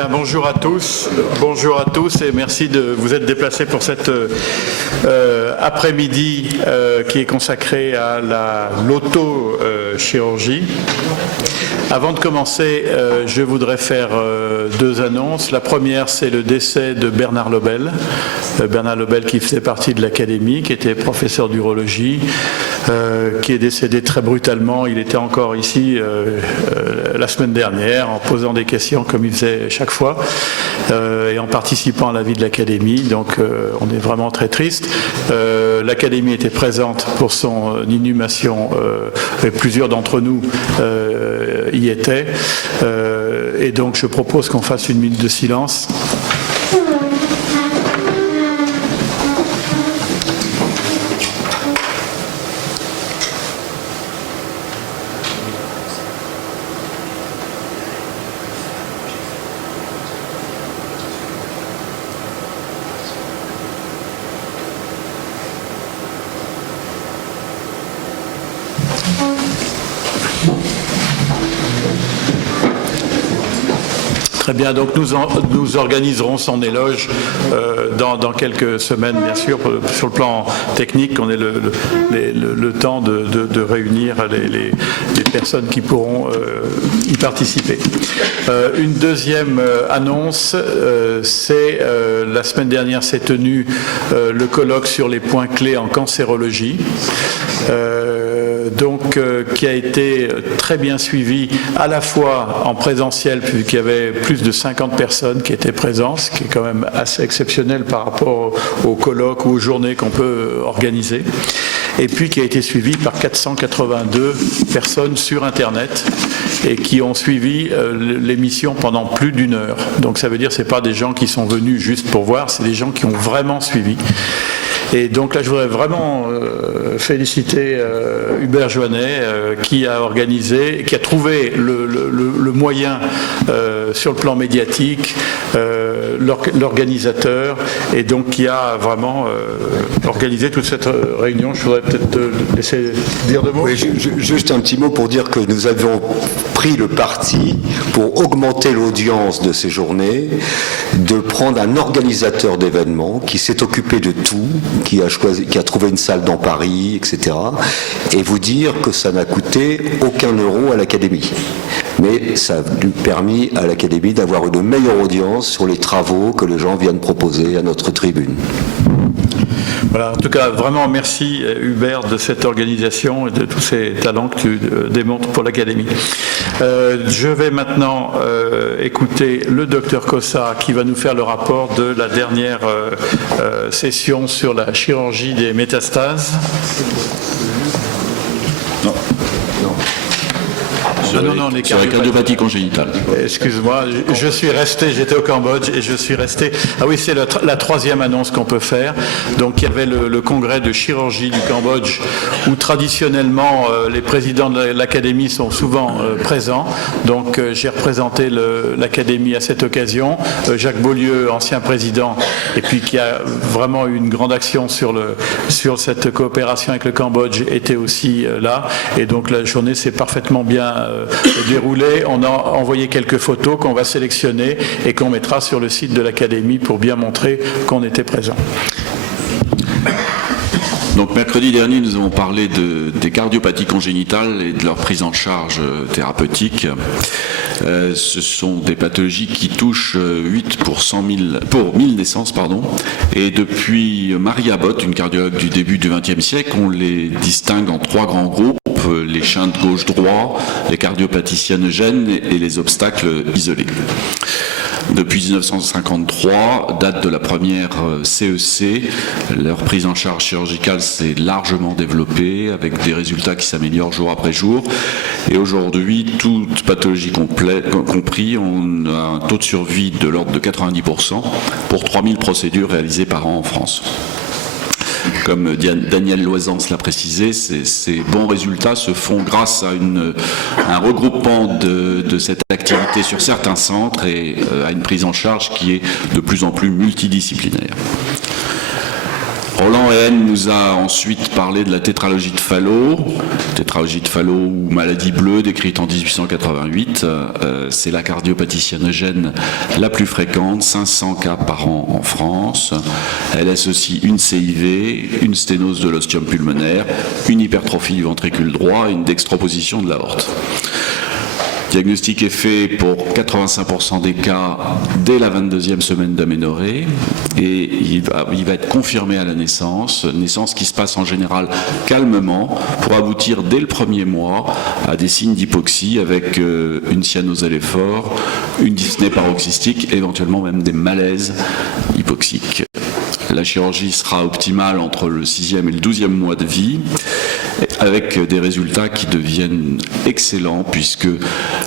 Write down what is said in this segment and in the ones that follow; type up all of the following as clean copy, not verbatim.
Bien, bonjour à tous et merci de vous être déplacés pour cette après-midi qui est consacrée à l'auto-chirurgie. Avant de commencer, je voudrais faire deux annonces. La première, c'est le décès de Bernard Lobel. Bernard Lobel qui faisait partie de l'Académie, qui était professeur d'urologie, qui est décédé très brutalement. Il était encore ici la semaine dernière en posant des questions comme il faisait chaque fois et en participant à la vie de l'Académie. Donc on est vraiment très triste. L'Académie était présente pour son inhumation et plusieurs d'entre nous y étaient. Et donc je propose qu'on fasse une minute de silence. Très bien, donc nous organiserons son éloge dans quelques semaines, bien sûr, sur le plan technique, qu'on ait le temps de réunir les personnes qui pourront y participer. Une deuxième annonce, c'est la semaine dernière s'est tenu le colloque sur les points clés en cancérologie. Qui a été très bien suivi à la fois en présentiel, puisqu'il y avait plus de 50 personnes qui étaient présentes, ce qui est quand même assez exceptionnel par rapport aux colloques ou aux journées qu'on peut organiser, et puis qui a été suivi par 482 personnes sur Internet et qui ont suivi l'émission pendant plus d'une heure. Donc ça veut dire que ce n'est pas des gens qui sont venus juste pour voir, c'est des gens qui ont vraiment suivi. Et donc là, je voudrais vraiment féliciter Hubert Joannet qui a organisé, qui a trouvé le moyen sur le plan médiatique, l'organisateur, et donc qui a vraiment organisé toute cette réunion. Je voudrais peut-être te laisser dire deux mots. Oui, juste un petit mot pour dire que nous avons pris le parti, pour augmenter l'audience de ces journées, de prendre un organisateur d'événements qui s'est occupé de tout, qui a trouvé une salle dans Paris, etc. Et vous dire que ça n'a coûté aucun euro à l'Académie. Mais ça a permis à l'Académie d'avoir une meilleure audience sur les travaux que les gens viennent proposer à notre tribune. Voilà, en tout cas, vraiment merci Hubert de cette organisation et de tous ces talents que tu démontres pour l'Académie. Je vais maintenant écouter le docteur Cossa qui va nous faire le rapport de la dernière session sur la chirurgie des métastases. Non. Sur la cardiopathie congénitale. Excuse-moi, je suis resté, j'étais au Cambodge et je suis resté. Ah oui, c'est la troisième annonce qu'on peut faire. Donc il y avait le congrès de chirurgie du Cambodge où traditionnellement les présidents de l'Académie sont souvent présents. Donc j'ai représenté l'Académie à cette occasion. Jacques Beaulieu, ancien président, et puis qui a vraiment eu une grande action sur cette coopération avec le Cambodge, était aussi là. Et donc la journée s'est parfaitement bien déroulé. On a envoyé quelques photos qu'on va sélectionner et qu'on mettra sur le site de l'Académie pour bien montrer qu'on était présent. Donc mercredi dernier, nous avons parlé des cardiopathies congénitales et de leur prise en charge thérapeutique. Ce sont des pathologies qui touchent 8 pour 1000 naissances, Et depuis Marie Abbott, une cardiologue du début du XXe siècle, on les distingue en trois grands groupes: les shunts gauche-droit, les cardiopathies cyanogènes et les obstacles isolés. Depuis 1953, date de la première CEC, leur prise en charge chirurgicale s'est largement développée avec des résultats qui s'améliorent jour après jour. Et aujourd'hui, toute pathologie compris, on a un taux de survie de l'ordre de 90% pour 3000 procédures réalisées par an en France. Comme Daniel Loisance l'a précisé, ces bons résultats se font grâce à un regroupement de cette activité sur certains centres et à une prise en charge qui est de plus en plus multidisciplinaire. Roland Haen nous a ensuite parlé de la tétralogie de Fallot ou maladie bleue, décrite en 1888. C'est la cardiopathie cyanogène la plus fréquente, 500 cas par an en France. Elle associe une CIV, une sténose de l'ostium pulmonaire, une hypertrophie du ventricule droit et une dextroposition de l'aorte. Le diagnostic est fait pour 85% des cas dès la 22e semaine d'aménorrhée et il va être confirmé à la naissance qui se passe en général calmement pour aboutir dès le premier mois à des signes d'hypoxie avec une cyanose à l'effort, une dyspnée paroxystique, éventuellement même des malaises hypoxiques. La chirurgie sera optimale entre le 6e et le 12e mois de vie, avec des résultats qui deviennent excellents, puisque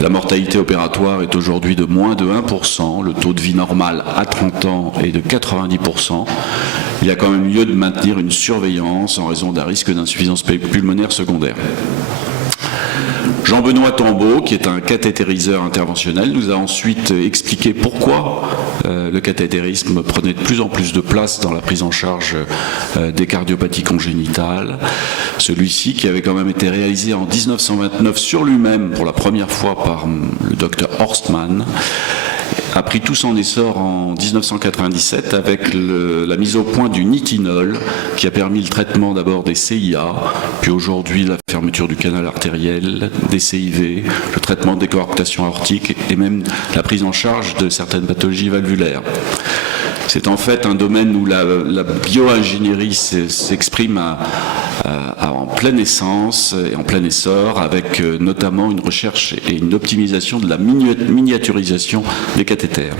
la mortalité opératoire est aujourd'hui de moins de 1%, le taux de vie normal à 30 ans est de 90%. Il y a quand même lieu de maintenir une surveillance en raison d'un risque d'insuffisance pulmonaire secondaire. Jean-Benoît Tambeau, qui est un cathétériseur interventionnel, nous a ensuite expliqué pourquoi le cathétérisme prenait de plus en plus de place dans la prise en charge des cardiopathies congénitales. Celui-ci, qui avait quand même été réalisé en 1929 sur lui-même pour la première fois par le docteur Horstmann, a pris tout son essor en 1997 avec la mise au point du nitinol qui a permis le traitement d'abord des CIA, puis aujourd'hui la fermeture du canal artériel, des CIV, le traitement des coarctations aortiques et même la prise en charge de certaines pathologies valvulaires. C'est en fait un domaine où la bioingénierie s'exprime en pleine essence et en plein essor, avec notamment une recherche et une optimisation de la miniaturisation des cathéters.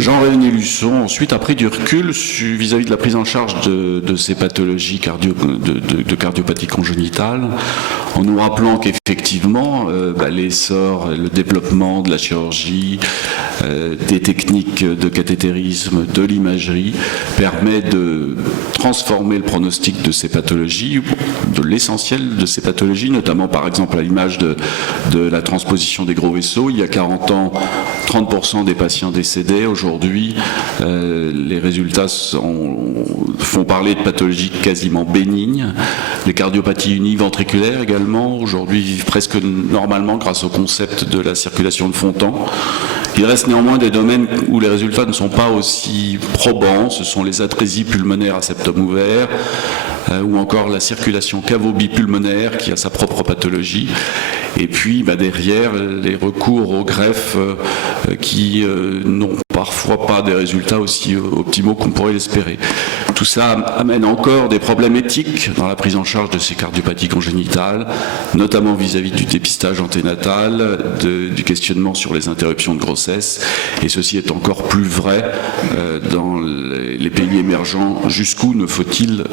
Jean-René Luçon ensuite a pris du recul vis-à-vis de la prise en charge de ces pathologies de cardiopathie congénitale, en nous rappelant qu'effectivement l'essor, le développement de la chirurgie, des techniques de cathétérisme, de l'imagerie, permet de transformer le pronostic de ces pathologies, de l'essentiel de ces pathologies, notamment par exemple à l'image de la transposition des gros vaisseaux. Il y a 40 ans, 30% des patients décédaient. Aujourd'hui, les résultats font parler de pathologies quasiment bénignes. Les cardiopathies univentriculaires également, aujourd'hui, vivent presque normalement grâce au concept de la circulation de fond de temps. Il reste néanmoins des domaines où les résultats ne sont pas aussi probants. Ce sont les atrésies pulmonaires à septum ouvert, ou encore la circulation cavo-bipulmonaire qui a sa propre pathologie. Et puis derrière, les recours aux greffes qui n'ont parfois pas des résultats aussi optimaux qu'on pourrait l'espérer. Tout ça amène encore des problèmes éthiques dans la prise en charge de ces cardiopathies congénitales, notamment vis-à-vis du dépistage anténatal, du questionnement sur les interruptions de grossesse, et ceci est encore plus vrai dans les pays émergents. Jusqu'où faut-il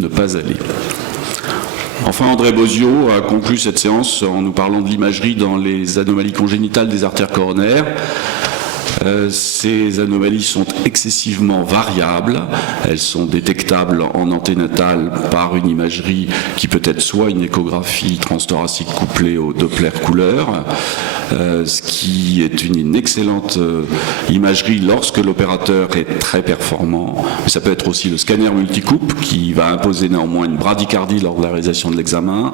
ne pas aller ? Enfin, André Bozio a conclu cette séance en nous parlant de l'imagerie dans les anomalies congénitales des artères coronaires. Ces anomalies sont excessivement variables. Elles sont détectables en anténatal par une imagerie qui peut être soit une échographie transthoracique couplée au Doppler couleur, ce qui est une excellente imagerie lorsque l'opérateur est très performant. Mais ça peut être aussi le scanner multicoupe qui va imposer néanmoins une bradycardie lors de la réalisation de l'examen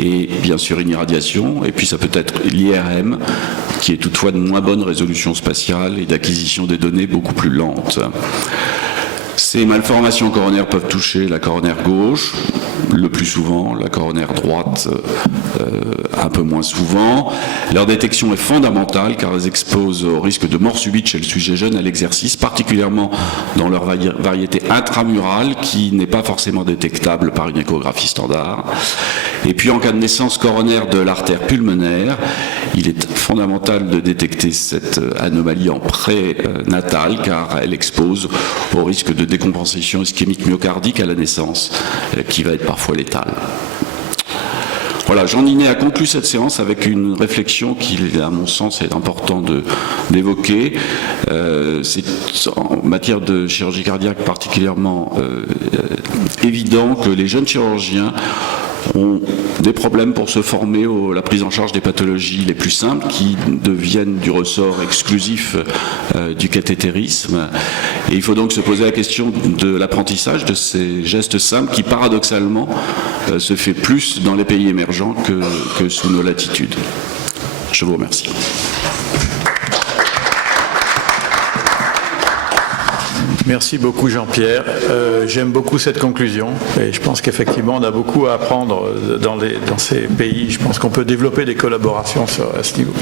et bien sûr une irradiation. Et puis ça peut être l'IRM qui est toutefois de moins bonne résolution spatiale et d'acquisition des données beaucoup plus lente. Ces malformations coronaires peuvent toucher la coronaire gauche, le plus souvent, la coronaire droite un peu moins souvent. Leur détection est fondamentale car elles exposent au risque de mort subite chez le sujet jeune à l'exercice, particulièrement dans leur variété intramurale qui n'est pas forcément détectable par une échographie standard. Et puis en cas de naissance coronaire de l'artère pulmonaire, il est fondamental de détecter cette anomalie en prénatal car elle expose au risque de décompensation ischémique myocardique à la naissance, qui va être parfois létale. Voilà, Jean Ninet a conclu cette séance avec une réflexion qui, à mon sens, est important d'évoquer. C'est en matière de chirurgie cardiaque particulièrement évident que les jeunes chirurgiens ont des problèmes pour se former à la prise en charge des pathologies les plus simples qui deviennent du ressort exclusif du cathétérisme. Et il faut donc se poser la question de l'apprentissage de ces gestes simples qui, paradoxalement, se fait plus dans les pays émergents que sous nos latitudes. Je vous remercie. Merci beaucoup Jean-Pierre. J'aime beaucoup cette conclusion et je pense qu'effectivement on a beaucoup à apprendre dans ces pays. Je pense qu'on peut développer des collaborations à ce niveau.